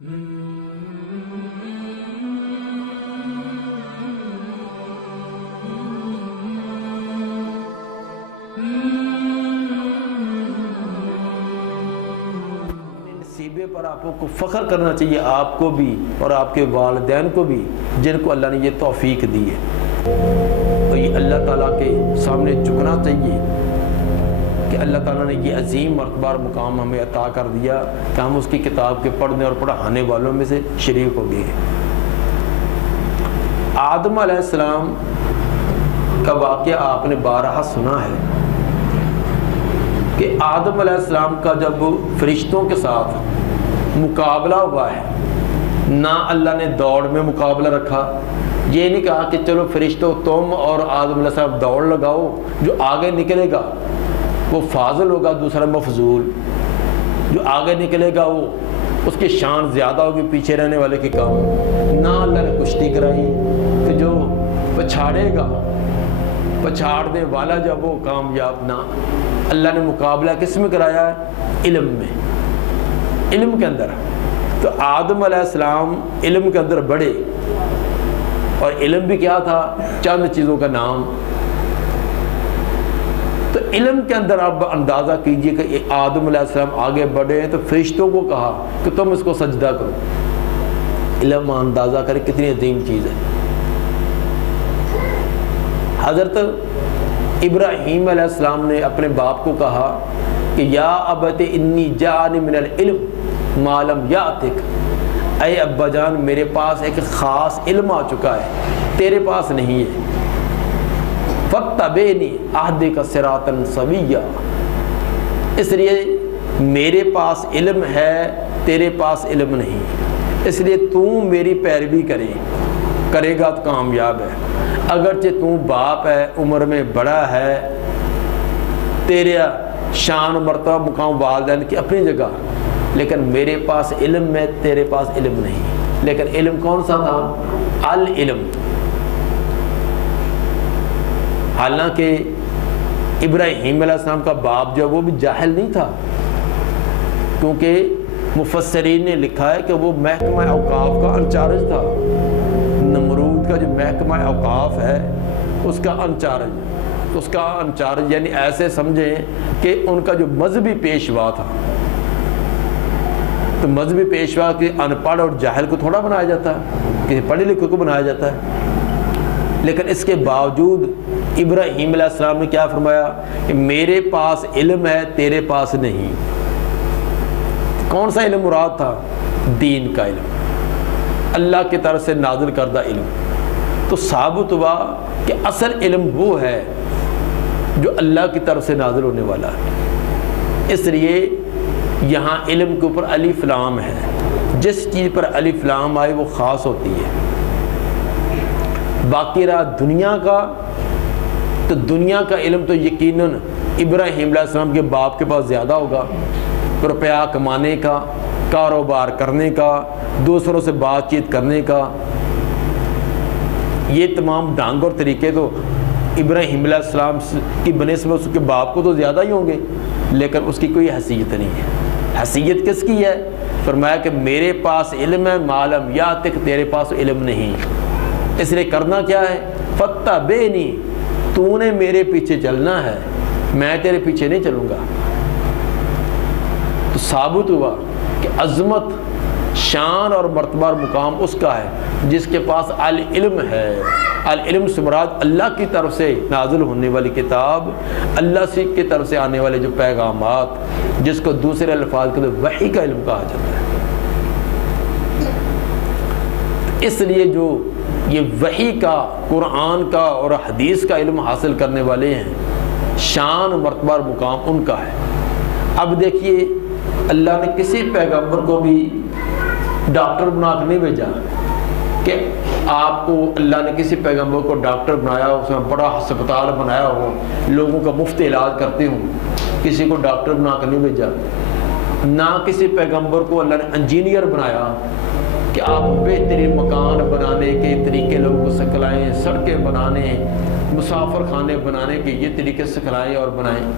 نصیبے پر آپ کو فخر کرنا چاہیے، آپ کو بھی اور آپ کے والدین کو بھی جن کو اللہ نے یہ توفیق دی ہے، تو یہ اللہ تعالیٰ کے سامنے جھکنا چاہیے کہ اللہ تعالیٰ نے یہ عظیم مرتبہ اور مقام ہمیں عطا کر دیا کہ ہم اس کی کتاب کے پڑھنے اور پڑھانے والوں میں سے شریک ہو گئے ہیں۔ آدم علیہ السلام کا واقعہ آپ نے بارہا سنا ہے کہ آدم علیہ السلام کا جب فرشتوں کے ساتھ مقابلہ ہوا ہے، نہ اللہ نے دوڑ میں مقابلہ رکھا، یہ نہیں کہا کہ چلو فرشتوں تم اور آدم علیہ السلام دوڑ لگاؤ، جو آگے نکلے گا وہ فاضل ہوگا، دوسرا مفضول، جو آگے نکلے گا وہ اس کی شان زیادہ ہوگی پیچھے رہنے والے کی کم۔ نہ اللہ نے کشتی کرائی کہ جو پچھاڑے گا، پچھاڑنے والا جب وہ کامیاب، نہ اللہ نے مقابلہ کس میں کرایا ہے؟ علم میں، علم کے اندر۔ تو آدم علیہ السلام علم کے اندر بڑھے، اور علم بھی کیا تھا؟ چند چیزوں کا نام۔ تو علم کے اندر آپ اندازہ کیجئے کہ آدم علیہ السلام آگے بڑھے ہیں تو فرشتوں کو کہا کہ تم اس کو سجدہ کرو۔ علم اندازہ کرے کتنی عظیم چیز ہے۔ حضرت ابراہیم علیہ السلام نے اپنے باپ کو کہا کہ یا ابت انی جاءنی من العلم ما لم یاتک، اے ابا جان میرے پاس ایک خاص علم آ چکا ہے، تیرے پاس نہیں ہے۔ فاتبعنی اہدک صراطا سویا، اس لیے میرے پاس علم ہے، تیرے پاس علم نہیں، اس لیے تو میری پیروی کرے گا تو کامیاب ہے۔ اگرچہ تو باپ ہے، عمر میں بڑا ہے، تیرے شان و مرتبہ مقام والدین کی اپنی جگہ، لیکن میرے پاس علم ہے، تیرے پاس علم نہیں۔ لیکن علم کون سا تھا؟ العلم۔ حالانکہ ابراہیم علیہ السلام کا باپ جو وہ بھی جاہل نہیں تھا، کیونکہ مفسرین نے لکھا ہے کہ وہ محکمہ اوقاف کا انچارج تھا۔ نمرود کا جو محکمہ اوقاف ہے اس کا انچارج یعنی ایسے سمجھیں کہ ان کا جو مذہبی پیشوا تھا۔ تو مذہبی پیشوا کے ان پڑھ اور جاہل کو تھوڑا بنایا جاتا ہے، کسی پڑھے لکھے کو بنایا جاتا ہے۔ لیکن اس کے باوجود ابراہیم علیہ السلام نے کیا فرمایا کہ میرے پاس علم ہے، تیرے پاس نہیں۔ کون سا علم مراد تھا؟ دین کا علم، اللہ کی طرف سے نازل کردہ علم۔ تو ثابت ہوا کہ اصل علم وہ ہے جو اللہ کی طرف سے نازل ہونے والا ہے۔ اس لیے یہاں علم کے اوپر الف لام ہے، جس چیز پر الف لام آئے وہ خاص ہوتی ہے۔ باقی رہا دنیا کا، تو دنیا کا علم تو یقیناً ابراہیم علیہ السلام کے باپ کے پاس زیادہ ہوگا، روپیہ کمانے کا، کاروبار کرنے کا، دوسروں سے بات چیت کرنے کا، یہ تمام ڈھنگ اور طریقے تو ابراہیم علیہ السلام کی بنسبت اس کے باپ کو تو زیادہ ہی ہوں گے، لیکن اس کی کوئی حیثیت نہیں ہے۔ حیثیت کس کی ہے؟ فرمایا کہ میرے پاس علم ہے، ما لم یاتک، تیرے پاس علم نہیں۔ اس لیے کرنا کیا ہے؟ فاتبعنی، تو نے میرے پیچھے چلنا ہے، میں تیرے پیچھے نہیں چلوں گا۔ تو ثابت ہوا کہ عظمت، شان اور مرتبہ اور مقام اس کا ہے جس کے پاس العلم ہے۔ العلم سے مراد اللہ کی طرف سے نازل ہونے والی کتاب، اللہ سے کی طرف سے آنے والے جو پیغامات، جس کو دوسرے الفاظ کے وحی کا علم کہا جاتا ہے۔ اس لیے جو یہ وحی کا، قرآن کا اور حدیث کا علم حاصل کرنے والے ہیں، شان مرتبہ اور مقام ان کا ہے۔ اب دیکھیے اللہ نے کسی پیغمبر کو بھی ڈاکٹر بنا کے نہیں بھیجا کہ آپ کو اللہ نے کسی پیغمبر کو ڈاکٹر بنایا ہو، اس میں بڑا ہسپتال بنایا ہو، لوگوں کا مفت علاج کرتے ہوں، کسی کو ڈاکٹر بنا کے نہیں بھیجا۔ نہ کسی پیغمبر کو اللہ نے انجینئر بنایا کہ آپ بہترین مکان بنانے کے طریقے لوگوں کو سکھلائیں، سڑکیں بنانے، مسافر خانے بنانے کے یہ طریقے سکھلائیں اور بنائیں۔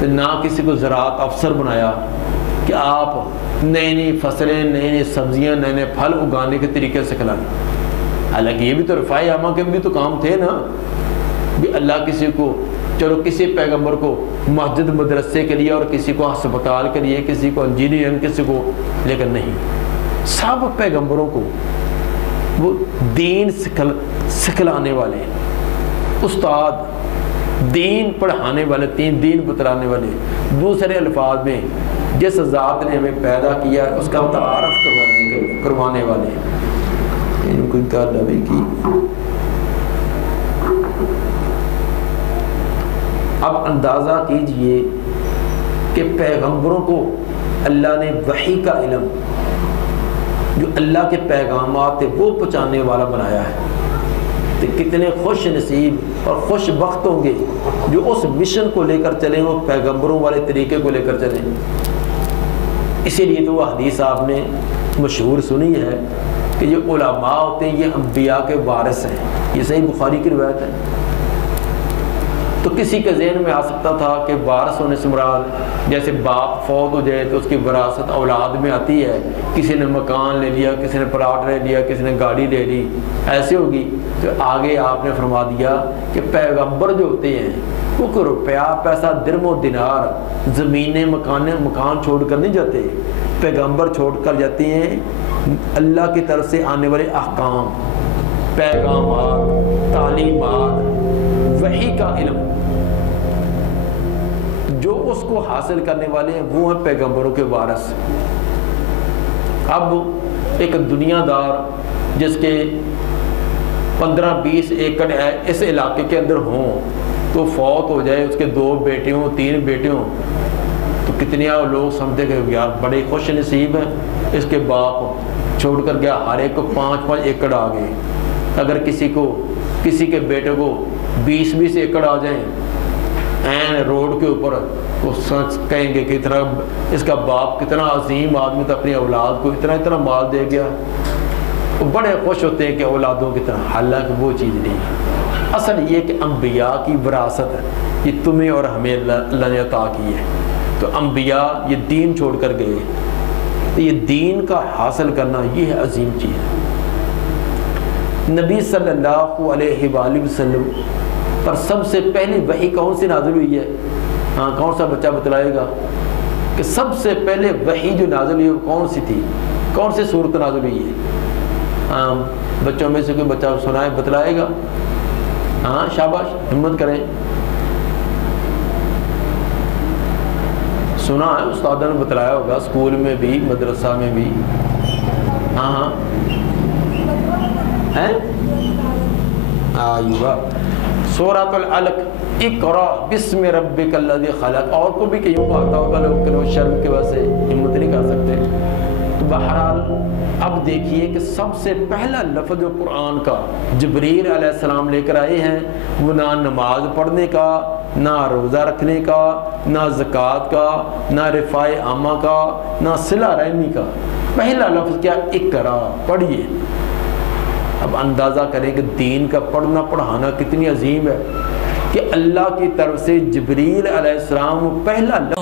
تو نہ کسی کو زراعت افسر بنایا کہ کہ آپ نئی نئی فصلیں، نئی نئی سبزیاں، نئے نئے پھل اگانے کے طریقے سکھلائیں۔ حالانکہ یہ بھی تو رفاع عامہ کے بھی تو کام تھے نا، بھی اللہ کسی کو، چلو کسی پیغمبر کو مسجد مدرسے کے لیے اور کسی کو ہسپتال کے لیے، کسی کو انجینئرنگ، کسی کو، لیکن نہیں، سب پیغمبروں کو وہ دین سکھلانے والے استاد، دین پڑھانے والے، دین بتلانے والے، دوسرے الفاظ میں جس ذات نے ہمیں پیدا کیا اس کا تعارف کروانے والے۔ ان کو تعلیم کی۔ اب اندازہ کیجئے کہ پیغمبروں کو اللہ نے وحی کا علم، جو اللہ کے پیغامات تھے وہ پہنچانے والا بنایا ہے، تو کتنے خوش نصیب اور خوش بخت ہوں گے جو اس مشن کو لے کر چلیں، وہ پیغمبروں والے طریقے کو لے کر چلیں۔ اسی لیے تو وہ حدیث آپ نے مشہور سنی ہے کہ یہ علماء ہوتے ہیں، یہ انبیاء کے وارث ہیں، یہ صحیح بخاری کی روایت ہے۔ تو کسی کے ذہن میں آ سکتا تھا کہ وارث ہونے سے مراد جیسے باپ فوت ہو جائے تو اس کی وراثت اولاد میں آتی ہے، کسی نے مکان لے لیا، کسی نے پلاٹ لے لیا، کسی نے گاڑی لے لی، ایسے ہوگی۔ تو آگے آپ نے فرما دیا کہ پیغمبر جو ہوتے ہیں وہ کوئی روپیہ پیسہ درم و دینار زمینیں مکان چھوڑ کر نہیں جاتے، پیغمبر چھوڑ کر جاتے ہیں اللہ کی طرف سے آنے والے احکام، پیغامات، تعلیمات، وحی کا علم، جو اس کو حاصل کرنے والے ہیں وہ ہیں پیغمبروں کے وارث۔ اب ایک دنیا دار جس کے 15-20 ایکڑ اس علاقے کے اندر ہوں تو فوت ہو جائے، اس کے 2 بیٹے ہوں، 3 بیٹے ہوں، تو کتنے لوگ سمجھتے کہ یار بڑے خوش نصیب ہیں، اس کے باپ چھوڑ کر گیا، ہر ایک کو 5-5 ایکڑ آ گئے۔ اگر کسی کے بیٹے کو 20-20 ایکڑ آ جائیں این روڈ کے اوپر، تو سچ کہیں گے کہ اتنا اس کا باپ کتنا عظیم آدمی تھا، اپنی اولاد کو اتنا مال دے گیا، وہ بڑے خوش ہوتے ہیں کہ اولادوں کی طرح۔ حالانکہ وہ چیز نہیں ہے، اصل یہ کہ انبیاء کی وراثت ہے، یہ تمہیں اور ہمیں اللہ نے عطا کی ہے۔ تو انبیاء یہ دین چھوڑ کر گئے، تو یہ دین کا حاصل کرنا یہ ہے عظیم چیز ہے۔ نبی صلی اللہ علیہ وآلہ وسلم پر سب سے پہلی وحی کون سی نازل ہوئی ہے؟ ہاں، کون سا بچہ بتلائے گا کہ سب سے پہلے وحی جو نازل ہوئی وہ کون سی تھی، کون سی صورت نازل ہوئی ہے؟ ہاں، بچوں میں سے کوئی بچہ سنائے، بتلائے گا؟ ہاں شاباش، ہمت کریں۔ سنا ہے، استاد نے بتلایا ہوگا، اسکول میں بھی، مدرسہ میں بھی۔ ہاں آئیوہ سورۃ العلق، اقرأ بسم ربک الذی خلق۔ اور کو بھی کہیں کو آتا ہوگا، لیکن وہ شرم کی وجہ سے ہمت نہیں کر سکتے۔ تو بہرحال اب دیکھیے کہ سب سے پہلا لفظ جو قرآن کا جبریل علیہ السلام لے کر آئے ہیں، وہ نہ نماز پڑھنے کا، نہ روزہ رکھنے کا، نہ زکوٰۃ کا، نہ رفاع عامہ کا، نہ صلہ رحمی کا۔ پہلا لفظ کیا؟ اقرا، پڑھیے۔ اب اندازہ کریں کہ دین کا پڑھنا پڑھانا کتنی عظیم ہے کہ اللہ کی طرف سے جبریل علیہ السلام پہلا لفظ